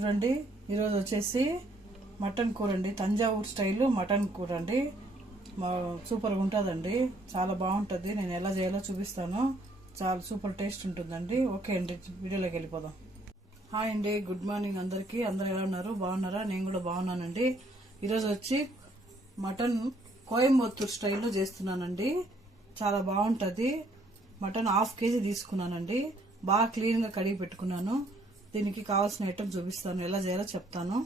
చూడండి ఈరోజు వచ్చేసి మటన్ కూర అండి. తంజావూరు స్టైల్ మటన్ కూర అండి. సూపర్గా ఉంటుందండి, చాలా బాగుంటుంది. నేను ఎలా చేయాలో చూపిస్తాను. చాలా సూపర్ టేస్ట్ ఉంటుందండి. ఓకే అండి, వీడియోలోకి వెళ్ళిపోదాం. హాయ్ అండి, గుడ్ మార్నింగ్ అందరికీ. అందరూ ఎలా ఉన్నారు? బాగున్నారా? నేను కూడా బాగున్నానండి. ఈరోజు వచ్చి మటన్ కోయంబత్తూరు స్టైల్లో చేస్తున్నానండి. చాలా బాగుంటుంది. మటన్ 1/2 kg తీసుకున్నానండి. బాగా క్లీన్గా కడిగి పెట్టుకున్నాను. దీనికి కావాల్సిన ఐటమ్ చూపిస్తాను, ఎలా చేయాలో చెప్తాను.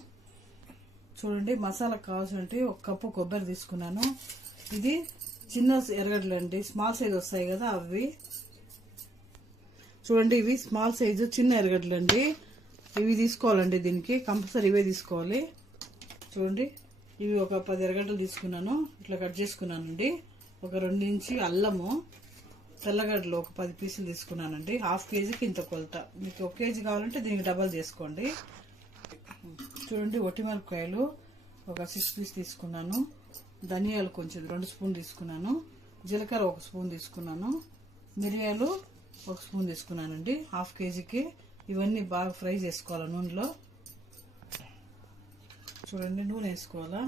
చూడండి, మసాలాకు కావాల్సినవి 1 కప్పు కొబ్బరి తీసుకున్నాను. ఇది చిన్న ఎర్రగడ్డలు అండి, స్మాల్ సైజ్ వస్తాయి కదా అవి. చూడండి, ఇవి స్మాల్ సైజు చిన్న ఎర్రగడ్డలు అండి. ఇవి తీసుకోవాలండి, దీనికి కంపల్సరీ ఇవే తీసుకోవాలి. చూడండి, ఇవి ఒక 10 ఎర్రగడ్డలు తీసుకున్నాను, ఇట్లా కట్ చేసుకున్నానండి. ఒక 2 ఇంచు అల్లము, తెల్లగడ్డలు ఒక 10 పీసులు తీసుకున్నానండి. 1/2 kgకి ఇంత కొలత. మీకు 1 kg కావాలంటే దీనికి డబల్ చేసుకోండి. చూడండి, ఒట్టిమిరపకాయలు ఒక 6 పీస్ తీసుకున్నాను. ధనియాలు కొంచెం 2 స్పూన్ తీసుకున్నాను. జీలకర్ర 1 స్పూన్ తీసుకున్నాను. మిరియాలు 1 స్పూన్ తీసుకున్నానండి 1/2 kgకి. ఇవన్నీ బాగా ఫ్రై చేసుకోవాలి నూనెలో. చూడండి, నూనె వేసుకోవాలా,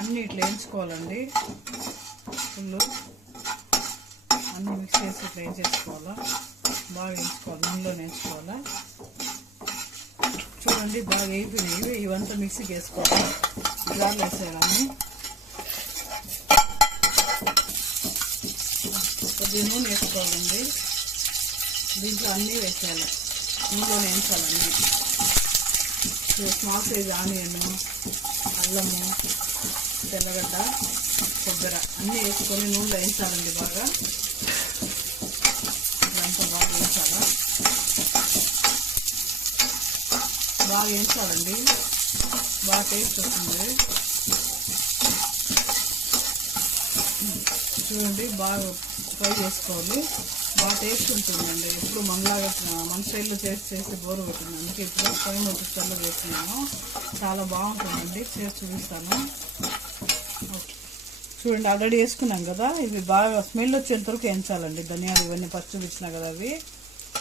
అన్ని ఇట్లా వేయించుకోవాలండి. ఫుల్ అన్ని మిక్స్ చేసి ఇట్లా వేయించేసుకోవాలా, బాగా వేయించుకోవాలి, నూనెలో వేయించుకోవాలా. చూడండి, బాగా వేయిపోయినాయి. ఇవంతా మిక్సీకి వేసుకోవాలి, జార్లో వేసేయాలన్నీ. కొద్దిగా నూనె వేసుకోవాలండి. దీంట్లో అన్నీ వేసేయాలి, నూనెలో వేయించాలన్నీ. స్మాల్ సైజ్ ఆనియన్, అల్లము, తెల్లగడ్డ, కొబ్బరి అన్నీ వేసుకొని నూనెలో వేయించాలండి. బాగా ఇదంతా బాగా వేయించాలా, బాగా వేయించాలండి. బాగా టేస్ట్ వస్తుంది. చూడండి, బాగా ఫ్రై చేసుకోవాలి, బాగా టేస్ట్ ఉంటుందండి. ఇప్పుడు మనలాగా మన స్టైల్లో చేసి బోరు పెట్టింది. అందుకే ఇప్పుడు కోయంబత్తూరు స్టైల్లో చేస్తున్నాను. చాలా బాగుంటుందండి, చేసి చూపిస్తాను. ఓకే, చూడండి, ఆల్రెడీ వేసుకున్నాం కదా. ఇవి బాగా స్మెల్ వచ్చేంత వరకు వేయించాలండి. ధనియాలు ఇవన్నీ పచ్చి చూపించినా కదా అవి.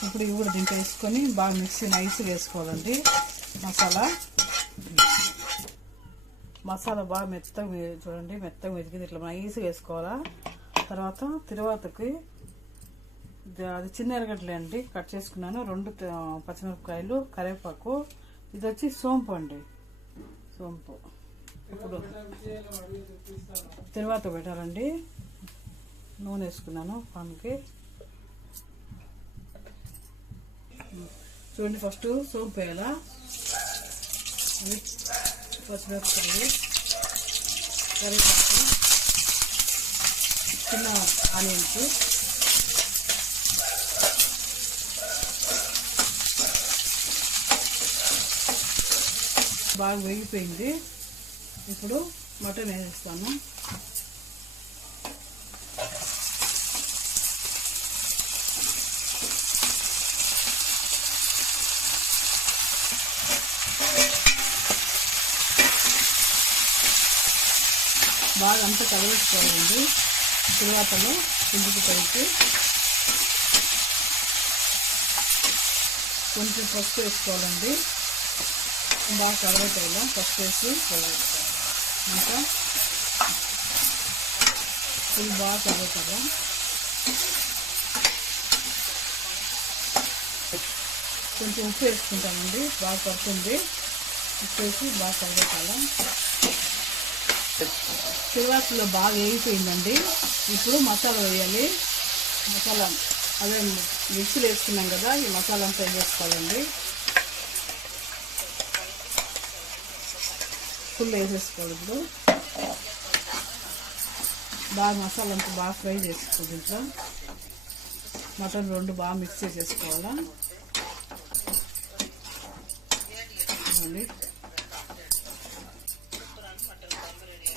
ఇప్పుడు ఇవి కూడా దీంట్లో వేసుకొని బాగా మిక్సీ నైస్గా వేసుకోవాలండి. మసాలా బాగా మెత్తగా చూడండి, మెత్తగా మెతికింది, ఇట్లా నైస్గా వేసుకోవాలా. తర్వాతకి అది చిన్న ఎర్రగడ్డలే అండి, కట్ చేసుకున్నాను. 2 పచ్చిమిరపకాయలు, కరివేపాకు. ఇది వచ్చి సోంపు అండి, సోంపు. ఇప్పుడు తర్వాత పెట్టాలండి. నూనె వేసుకున్నాను పాన్కి. చూడండి, ఫస్ట్ సోంపు వేయాలా. పచ్చిమిరపకాయలు, కరివేపాకు, చిన్న ఆనియన్స్, బాగా వేగిపోయింది. ఇప్పుడు మటన్ వేసేస్తాను. బాగా అంతా కలబెట్టుకోవాలండి. తర్వాతలో ఇంటికి కలిపి కొంచెం పసుపు వేసుకోవాలండి. బాగా కలబెట్టాలి, పసుపు వేసి ఇంకా ఫుల్ బాగా కలబెట్టాలి. కొంచెం ఉప్పు వేసుకుంటామండి, బాగా పడుతుంది. ఉప్పు వేసి బాగా కలబెట్టాలి. తిరువాతలో బాగా వేగిపోయిందండి. ఇప్పుడు మసాలా వేయాలి. మసాలా అదే మిక్సీలో వేసుకున్నాం కదా, ఈ మసాలా అంతా వేసుకోవాలండి. ఫుల్ వేసేసుకోవాలి. ఇప్పుడు బాగా మసాలా అంతా బాగా ఫ్రై చేసుకోవాలి. దీంట్లో మటన్ 2 బాగా మిక్స్ చేసేసుకోవాలా.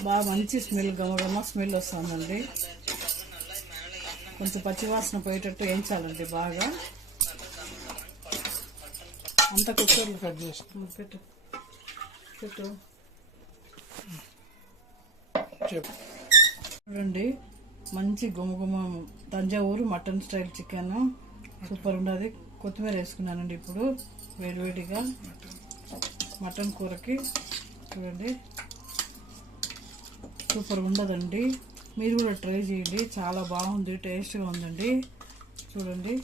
బాగా మంచి స్మెల్, గమగమ స్మెల్ వస్తుందండి. కొంచెం పచ్చివాసన పోయేటట్టు వేయించాలండి బాగా. అంతా కుక్కర్లు కట్ చేసి పెట్టు. చూడండి, మంచి గుమగుమ Thanjavur mutton style chicken super ఉండదు. కొత్తిమీర వేసుకున్నానండి. ఇప్పుడు వేడివేడిగా మటన్ కూరకి చూడండి, సూపర్ ఉండదండి. మీరు కూడా ట్రై చేయండి, చాలా బాగుంది, టేస్ట్గా ఉందండి. చూడండి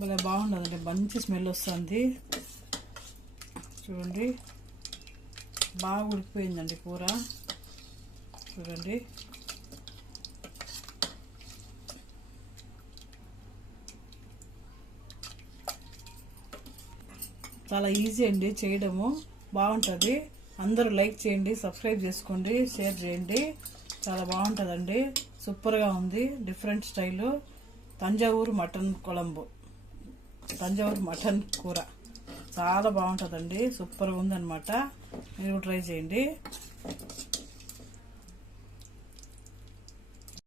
భలే బాగుండదండి, మంచి స్మెల్ వస్తుంది. చూడండి బాగా ఉడికిపోయిందండి కూర. చూడండి చాలా ఈజీ అండి చేయడము, బాగుంటుంది. అందరూ లైక్ చేయండి, సబ్స్క్రైబ్ చేసుకోండి, షేర్ చేయండి. చాలా బాగుంటుందండి, సూపర్గా ఉంది. Different style Thanjavur mutton kuzhambu, Thanjavur mutton కూర చాలా బాగుంటుందండి, సూపర్గా ఉందన్నమాట. మీరు ట్రై చేయండి.